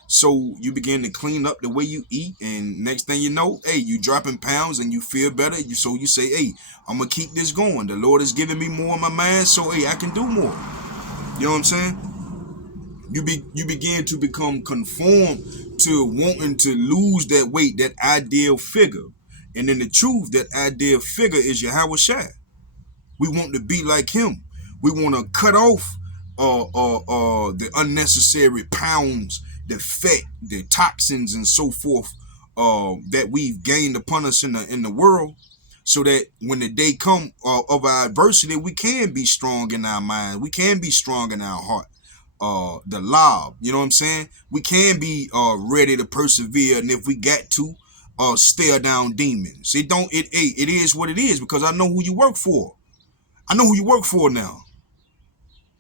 So you begin to clean up the way you eat, and next thing you know, hey, you dropping pounds and you feel better. You say, hey, I'm gonna keep this going. The Lord is giving me more in my mind, so hey, I can do more. You know what I'm saying? You begin to become conformed to wanting to lose that weight, that ideal figure. And in the truth, that ideal figure is Yahweh Shai. We want to be like him. We want to cut off the unnecessary pounds, the fat, the toxins, and so forth that we've gained upon us in the world, so that when the day come of our adversity, we can be strong in our mind. We can be strong in our heart. The lob, you know what I'm saying? We can be ready to persevere, and if we got to, stare down demons. It is what it is, because I know who you work for. I know who you work for now.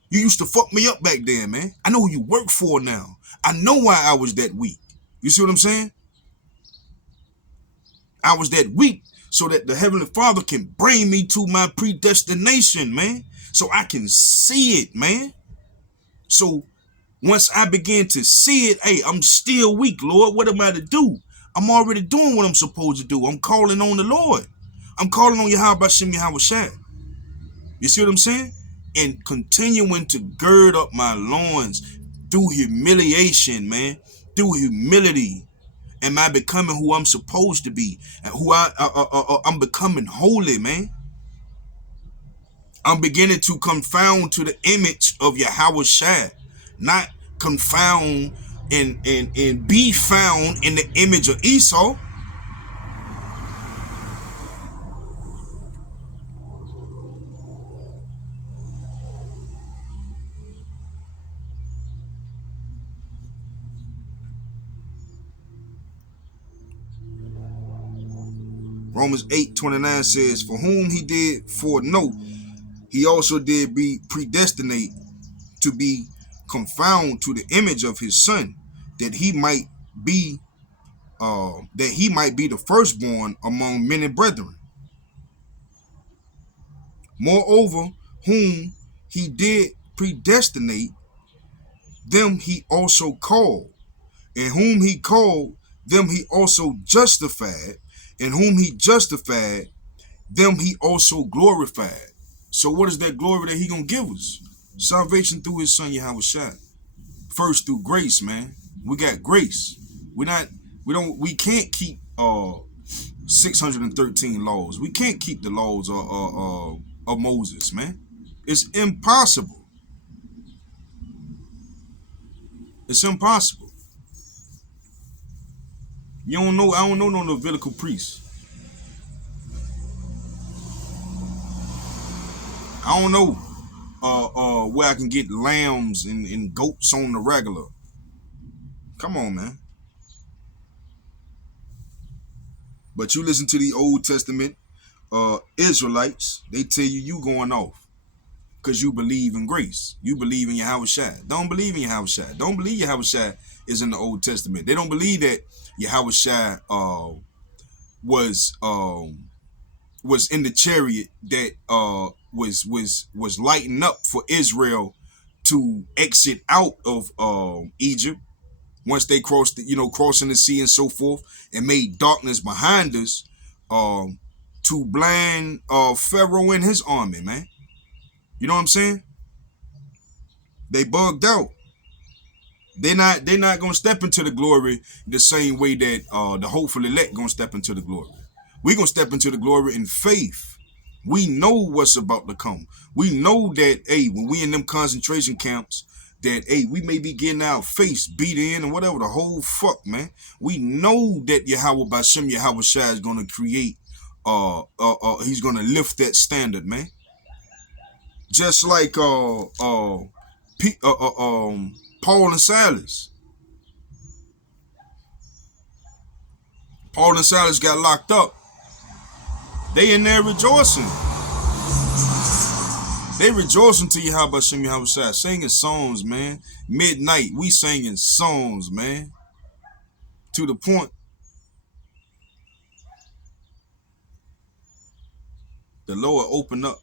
You used to fuck me up back then, man. I know who you work for now. I know why I was that weak. You see what I'm saying? I was that weak so that the Heavenly Father can bring me to my predestination, man. So I can see it, man. So once I begin to see it, hey, I'm still weak, Lord. What am I to do? I'm already doing what I'm supposed to do. I'm calling on the Lord. I'm calling on Yahweh Shem Yahweh Shai. You see what I'm saying? And continuing to gird up my loins through humiliation, man. Through humility. Am I becoming who I'm supposed to be? And who I'm becoming holy, man. I'm beginning to confound to the image of Yahweh Shai, not confound and be found in the image of Esau. Romans 8:29 says, for whom he did foreknow, he also did be predestinate to be confound to the image of his son, that he might be the firstborn among many brethren. Moreover, whom he did predestinate, them he also called, and whom he called, them he also justified, and whom he justified, them he also glorified. So what is that glory that he gonna give us? Salvation through his son Yahweh Shai. First through grace, man. We got grace. We can't keep 613 laws. We can't keep the laws of Moses, man. It's impossible. It's impossible. You don't know. I don't know no Levitical priest. I don't know where I can get lambs and goats on the regular. Come on, man. But you listen to the Old Testament Israelites, they tell you going off because you believe in grace. You believe in Yahweh Shai. Don't believe in Yahweh Shai. Don't believe Yahweh Shai is in the Old Testament. They don't believe that Yahweh Shai was in the chariot that was lighting up for Israel to exit out of Egypt once they crossed, crossing the sea and so forth, and made darkness behind us to blind Pharaoh and his army, man. You know what I'm saying? They bugged out. They're not gonna step into the glory the same way that the hopeful elect gonna step into the glory. We're gonna step into the glory in faith. We know what's about to come. We know that, hey, when we in them concentration camps, that, hey, we may be getting our face beat in and whatever the whole fuck, man. We know that Yahweh Bashem Yahweh Shai is gonna create, he's gonna lift that standard, man. Just like Paul and Silas. Paul and Silas got locked up. They in there rejoicing. They rejoicing to Yahweh Shem Yahweh Shai, singing songs, man. Midnight, we singing songs, man. To the point, the Lord opened up.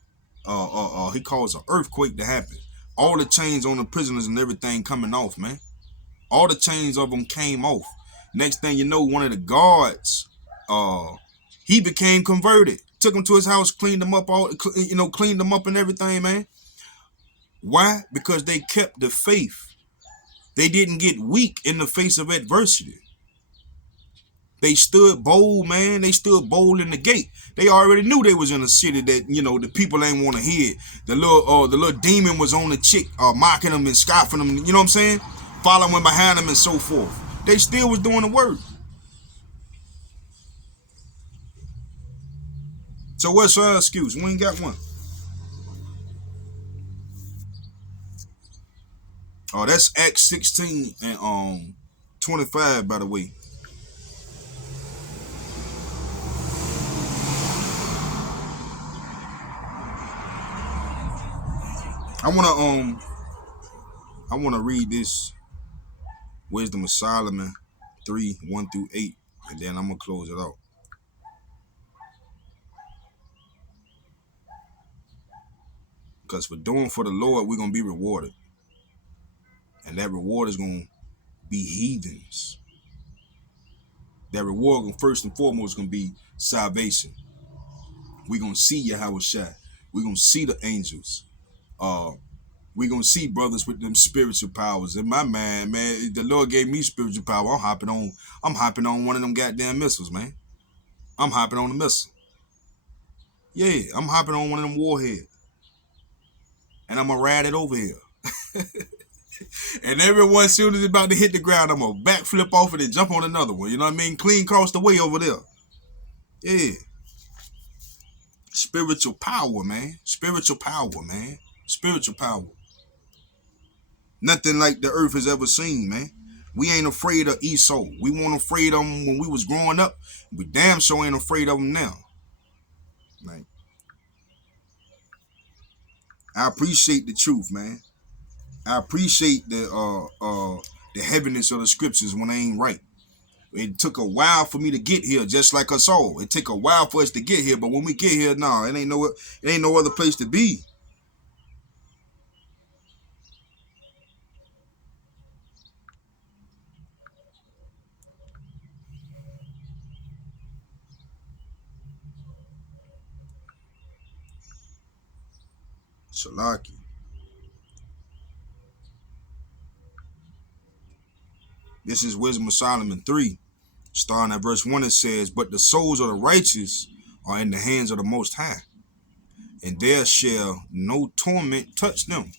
He caused an earthquake to happen. All the chains on the prisoners and everything coming off, man. All the chains of them came off. Next thing you know, one of the guards, he became converted. Took him to his house, cleaned him up, cleaned him up and everything, man. Why? Because they kept the faith. They didn't get weak in the face of adversity. They stood bold, man. They stood bold in the gate. They already knew they was in a city that, the people ain't want to hear it. The little demon was on the chick, mocking them and scoffing them, you know what I'm saying? Following behind them and so forth. They still was doing the work. So what's our excuse? We ain't got one. Oh, that's Acts 16 and 25, by the way. I wanna read this Wisdom of Solomon 3:1-8, and then I'm gonna close it out. Because for doing for the Lord, we're gonna be rewarded. And that reward is gonna be heathens. That reward, first and foremost, is gonna be salvation. We're gonna see Yahweh Shai. We're gonna see the angels. We're gonna see brothers with them spiritual powers. In my mind, man, the Lord gave me spiritual power. I'm hopping on one of them goddamn missiles, man. I'm hopping on the missile. Yeah, I'm hopping on one of them warheads. And I'm gonna ride it over here. And everyone, as soon as it's about to hit the ground, I'm gonna backflip off it and jump on another one. You know what I mean? Clean across the way over there. Yeah. Spiritual power, man. Spiritual power, man. Spiritual power. Nothing like the earth has ever seen, man. We ain't afraid of Esau. We weren't afraid of him when we was growing up. We damn sure ain't afraid of him now. Like, I appreciate the truth, man. I appreciate the heaviness of the scriptures when they ain't right. It took a while for me to get here, just like us all. It took a while for us to get here, but when we get here, nah, it ain't no other place to be. Shalaki. This is Wisdom of Solomon 3. Starting at verse 1, it says, "But the souls of the righteous are in the hands of the Most High, and there shall no torment touch them."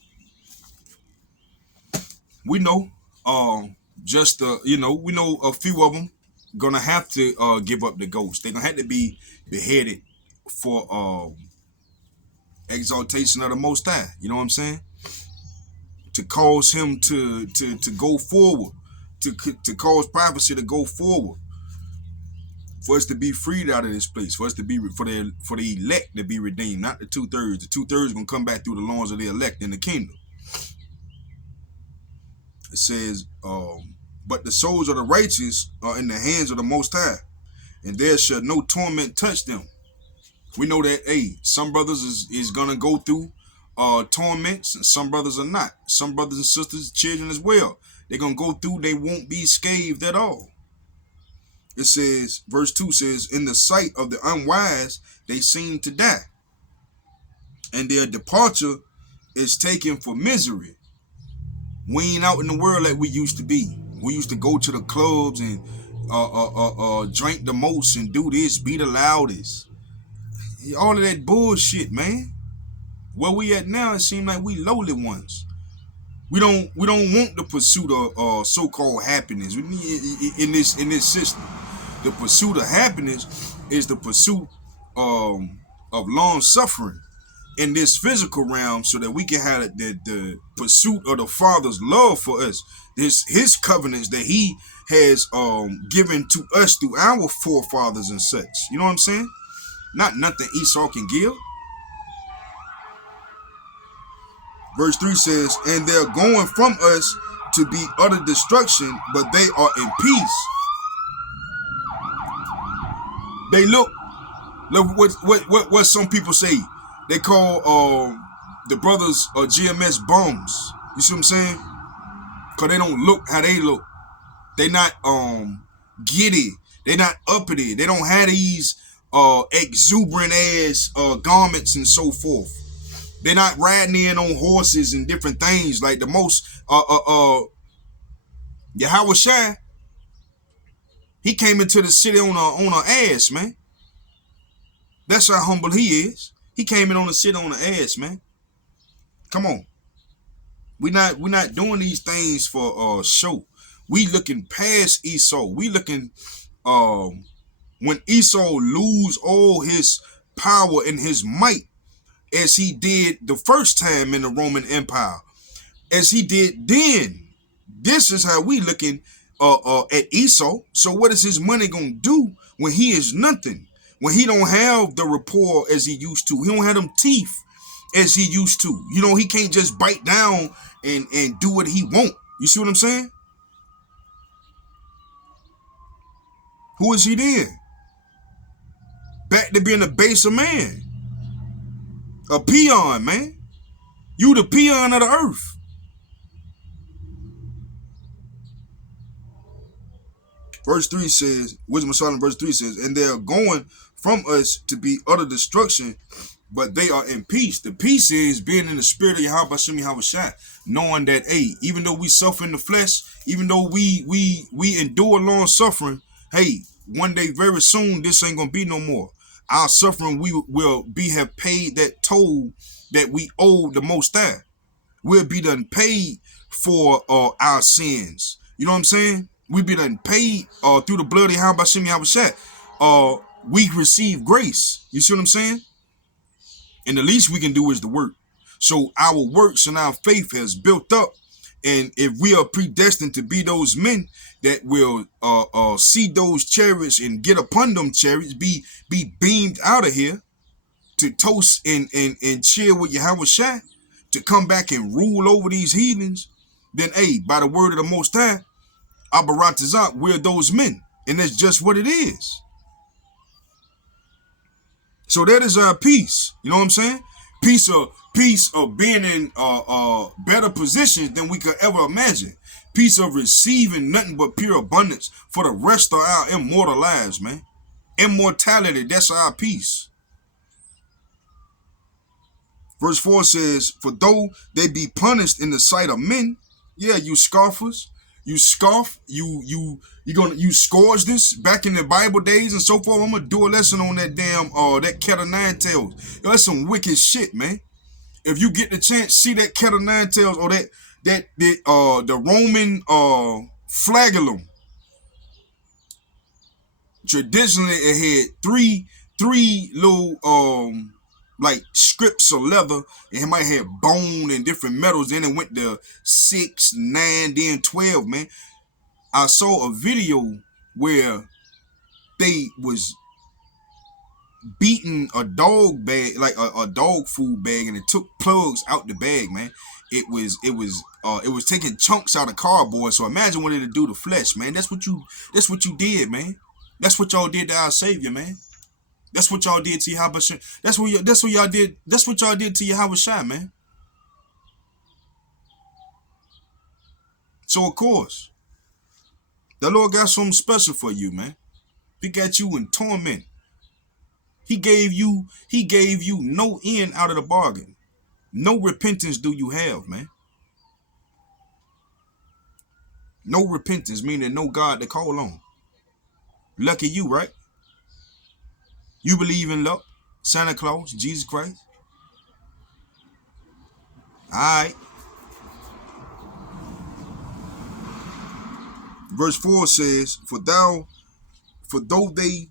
We know, we know a few of them gonna have to give up the ghost. They're gonna have to be beheaded for exaltation of the Most High. You know what I'm saying? To cause him to go forward, to cause prophecy to go forward, for us to be freed out of this place, for us to be for the elect to be redeemed, not the 2/3. The 2/3 gonna come back through the loins of the elect in the kingdom. It says, "But the souls of the righteous are in the hands of the Most High, and there shall no torment touch them." We know that, some brothers is gonna go through torments, and some brothers are not. Some brothers and sisters, children as well, they're gonna go through. They won't be scathed at all. It says, verse 2 says, "In the sight of the unwise, they seem to die, and their departure is taken for misery." We ain't out in the world like we used to be. We used to go to the clubs and drink the most and do this, be the loudest. All of that bullshit, man. Where we at now, it seems like we lowly ones. We don't want the pursuit of so-called happiness in this system. The pursuit of happiness is the pursuit of long suffering in this physical realm, so that we can have the pursuit of the Father's love for us. His covenants that he has given to us through our forefathers and such. You know what I'm saying? Not nothing Esau can give. Verse 3 says, and they're going from us to be utter destruction, but they are in peace. They look what some people say. They call the brothers GMS bums. You see what I'm saying? Because they don't look how they look. They not giddy. They not uppity. They don't have these exuberant ass garments and so forth. They're not riding in on horses and different things like the most Yahweh Shai. He came into the city on a ass, man. That's how humble he is. He came in on the city on the ass, man. Come on. We're not doing these things for show. We looking past Esau. We looking when Esau lose all his power and his might, as he did the first time in the Roman Empire, as he did then. This is how we looking at Esau. So what is his money gonna do when he is nothing? When he don't have the rapport as he used to. He don't have them teeth as he used to. You know, he can't just bite down and do what he want. You see what I'm saying? Who is he then? Back to being a baser man. A peon, man. You the peon of the earth. Verse 3 says, Wisdom of Solomon, verse 3 says, and they are going from us to be utter destruction, but they are in peace. The peace is being in the spirit of Yahweh Hashem Yahweh Shai, knowing that, hey, even though we suffer in the flesh, even though we endure long suffering, hey, one day very soon this ain't gonna be no more. Our suffering, we will have paid that toll that we owe the Most High. We'll be done paid for our sins. You know what I'm saying? We be done paid through the blood of Yahweh Hashem Yahweh Shai. We receive grace. You see what I'm saying? And the least we can do is the work. So our works and our faith has built up. And if we are predestined to be those men that will see those chariots and get upon them chariots, be beamed out of here to toast and cheer with Yahweh Shai, to come back and rule over these heathens, then, hey, by the word of the Most High, Abaratazak, we're those men. And that's just what it is. So that is our peace. You know what I'm saying? Peace of being in better positions than we could ever imagine. Peace of receiving nothing but pure abundance for the rest of our immortal lives, man. Immortality, that's our peace. Verse 4 says, for though they be punished in the sight of men, yeah, you scoffers, you scoff, you scourge this back in the Bible days and so forth. I'm gonna do a lesson on that damn that cat of nine tails. Yo, that's some wicked shit, man. If you get the chance, see that cat of nine tails or the Roman flagellum. Traditionally, it had three little like strips of leather, and it might have bone and different metals. Then it went to 6, 9, then 12, man. I saw a video where they was beating a dog bag, like a dog food bag, and it took plugs out the bag, man. It was taking chunks out of cardboard. So imagine what it'd do to flesh, man. That's what you did, man. That's what y'all did to our Savior, man. That's what y'all did to Yahweh Shai. That's what y'all did. That's what y'all did to Yahweh Shai, man. So of course, the Lord got something special for you, man. He got you in torment. He gave you no end out of the bargain. No repentance do you have, man. No repentance, meaning no God to call on. Lucky you, right? You believe in luck, Santa Claus, Jesus Christ. All right. Verse 4 says, for though they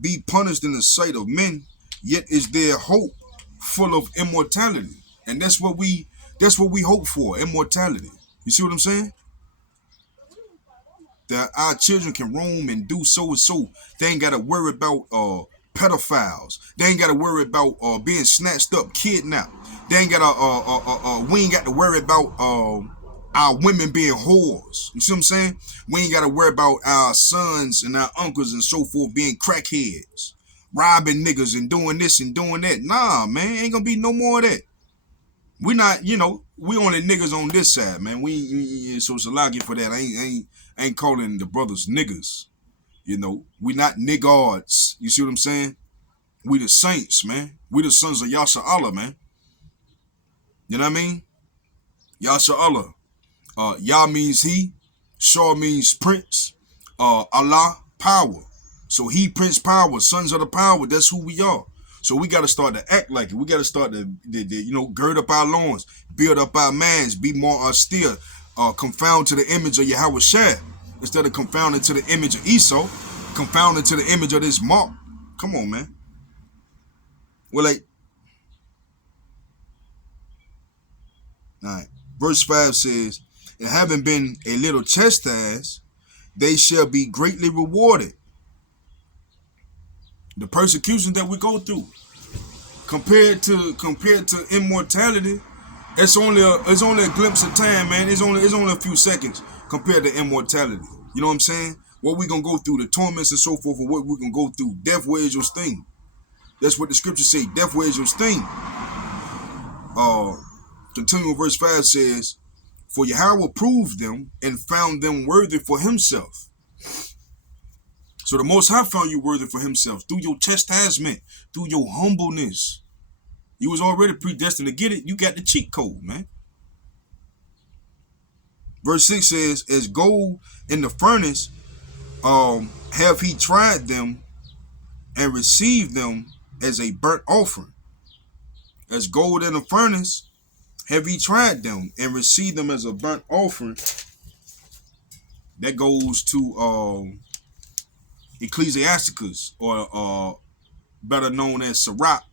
be punished in the sight of men, yet is their hope full of immortality. And that's what we hope for, immortality. You see what I'm saying? That our children can roam and do so and so. They ain't got to worry about pedophiles. They ain't got to worry about being snatched up, kidnapped. They ain't got we ain't got to worry about our women being whores. You see what I'm saying? We ain't got to worry about our sons and our uncles and so forth being crackheads, robbing niggas and doing this and doing that. Nah, man, ain't gonna be no more of that. We not, we only niggas on this side, man. So it's a lot for that. I ain't calling the brothers niggas. We not niggards. You see what I'm saying? We the saints, man. We the sons of Yasha Allah, man. You know what I mean? Yasha Allah. Yah means he. Shah means prince. Allah, power. So he, prince, power. Sons of the power. That's who we are. So we got to start to act like it. We got to start to, gird up our loins, build up our minds, be more austere, confound to the image of Yahweh Shai, instead of confounding to the image of Esau, confounding to the image of this Mark. Come on, man. Well, all right. Verse 5 says, and having been a little chastised, they shall be greatly rewarded. The persecution that we go through, compared to immortality, it's only a glimpse of time, man. It's only a few seconds compared to immortality. You know what I'm saying? What we gonna go through, the torments and so forth, and what we gonna go through. Death, where is your sting? That's what the scriptures say. Death, where is your sting? Continuing verse 5 says, for Yahweh proved them and found them worthy for himself. So the Most High found you worthy for himself through your chastisement, through your humbleness. You was already predestined to get it. You got the cheat code, man. Verse 6 says, as gold in the furnace, have he tried them and received them as a burnt offering. As gold in the furnace, have he tried them and received them as a burnt offering. That goes to Ecclesiasticus, or better known as Sirach,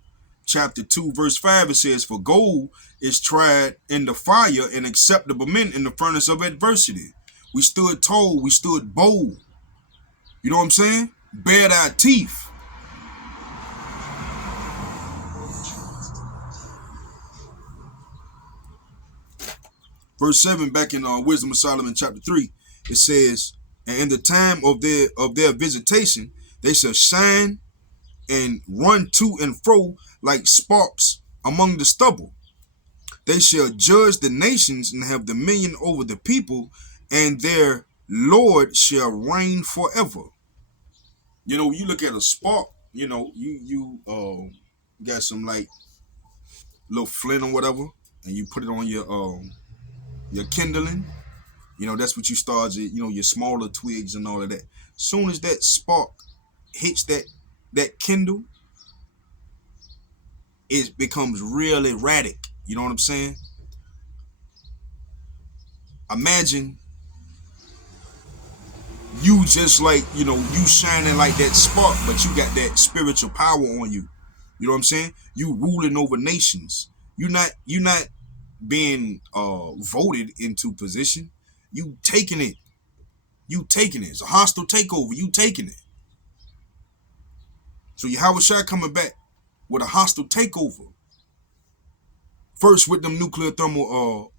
chapter 2, verse 5. It says, for gold is tried in the fire and acceptable men in the furnace of adversity. We stood tall, we stood bold. You know what I'm saying? Bared our teeth. Verse 7, back in Wisdom of Solomon chapter 3, it says, and in the time of their visitation, they shall shine and run to and fro like sparks among the stubble. They shall judge the nations and have dominion over the people, and their Lord shall reign forever. You look at a spark, you got some like little flint or whatever, and you put it on your kindling. That's what you start, your smaller twigs and all of that. Soon as that spark hits that kindle, it becomes real erratic. You know what I'm saying? Imagine you just like, you shining like that spark, but you got that spiritual power on you. You know what I'm saying? You ruling over nations. You're not being voted into position. You taking it. It's a hostile takeover. You taking it. So Yahweh Shai coming back with a hostile takeover. First with them nuclear thermal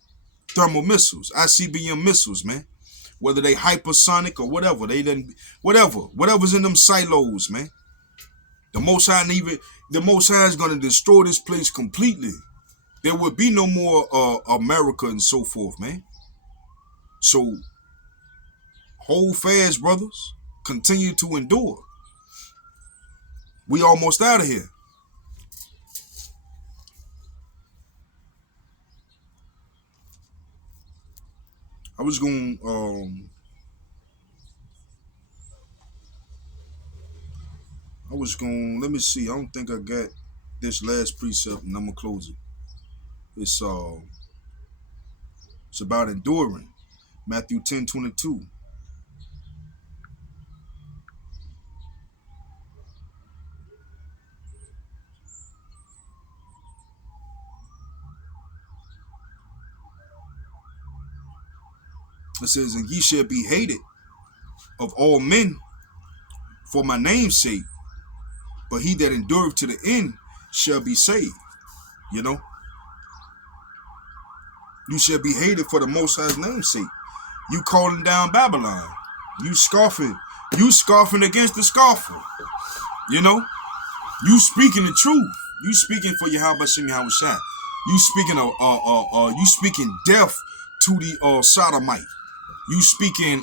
missiles, ICBM missiles, man. Whether they hypersonic or whatever, whatever's in them silos, man. The Most High is gonna destroy this place completely. There would be no more America and so forth, man. So hold fast, brothers. Continue to endure. We almost out of here. I was going let me see. I don't think I got this last precept, and I'm gonna close it. It's about enduring. Matthew 10:22. It says, and ye shall be hated of all men for my name's sake, but he that endureth to the end shall be saved. You shall be hated for the Most High's name's sake. You calling down Babylon. You scoffing. You scoffing against the scoffer. You know? You speaking the truth. You speaking for Yahweh Shem Yahweh Shai. You speaking you speaking death to the sodomite. You speaking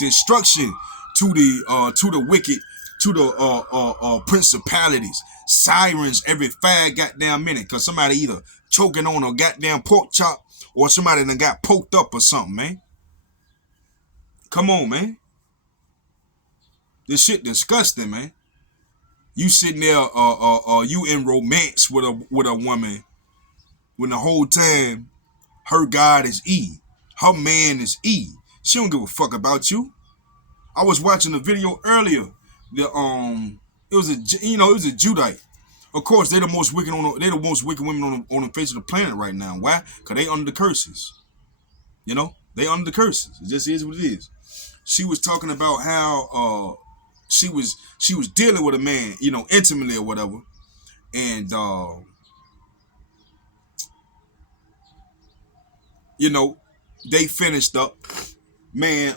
destruction to the wicked, to the principalities, sirens every 5 goddamn minute, cause somebody either choking on a goddamn pork chop or somebody done got poked up or something, man. Come on, man. This shit disgusting, man. You sitting there, you in romance with a woman when the whole time her God is E, her man is E. She don't give a fuck about you. I was watching a video earlier. It was a Judite. Of course, they're the most wicked women on the face of the planet right now. Why? Cause they under the curses. You know, they under the curses. It just is what it is. She was talking about how she was dealing with a man, you know, intimately or whatever, and you know, they finished up. Man,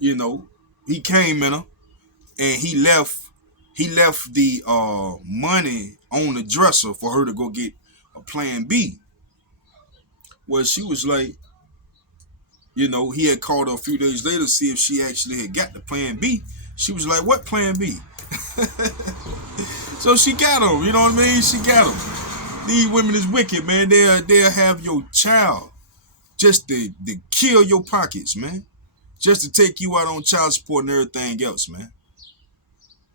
you know, he came in her and he left the money on the dresser for her to go get a plan B. Well, she was like, you know, he had called her a few days later to see if she actually had got the plan B. She was like, what plan B? So she got him, you know what I mean? She got him. These women is wicked, man. They'll have your child just to kill your pockets, man. Just to take you out on child support and everything else, man.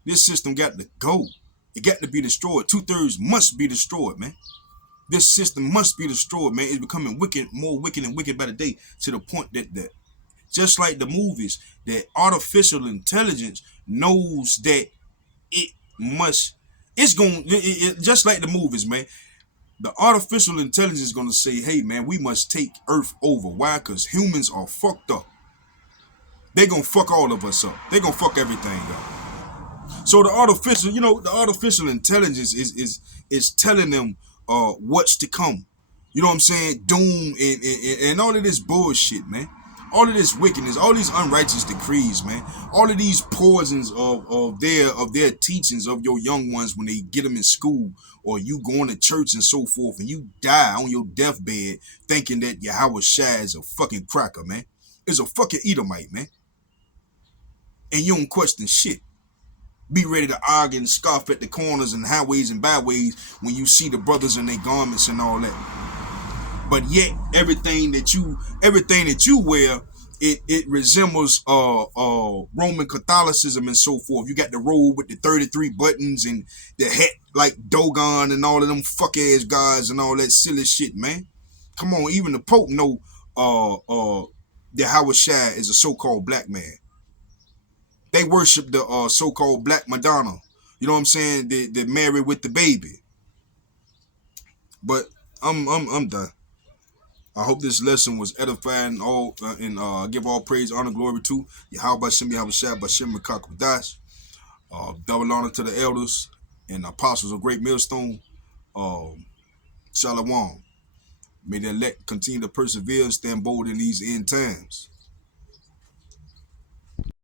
This system got to go. It got to be destroyed. 2/3 must be destroyed, man. This system must be destroyed, man. It's becoming wicked, more wicked and wicked by the day, to the point that just like the movies, that artificial intelligence knows that just like the movies, man. The artificial intelligence is going to say, hey, man, we must take Earth over. Why? Because humans are fucked up. They're going to fuck all of us up. They're going to fuck everything up. So the artificial intelligence is telling them what's to come. You know what I'm saying? Doom and all of this bullshit, man. All of this wickedness, all these unrighteous decrees, man. All of these poisons of their teachings of your young ones when they get them in school, or you going to church and so forth, and you die on your deathbed thinking that Yahweh Shai is a fucking cracker, man. It's a fucking Edomite, man. And you don't question shit. Be ready to argue and scoff at the corners and highways and byways when you see the brothers in their garments and all that. But yet, everything that you wear, it resembles Roman Catholicism and so forth. You got the robe with the 33 buttons and the hat like Dogon and all of them fuck ass guys and all that silly shit, man. Come on, even the Pope know that Howard Shai is a so-called black man. They worship the so-called Black Madonna. You know what I'm saying? They married with the baby. But I'm done. I hope this lesson was edifying and give all praise, honor, glory to Yahweh Shem Yahweh Shai Bashem Makakadash. Double honor to the elders and apostles of Great Millstone. Shalom. May the elect continue to persevere and stand bold in these end times.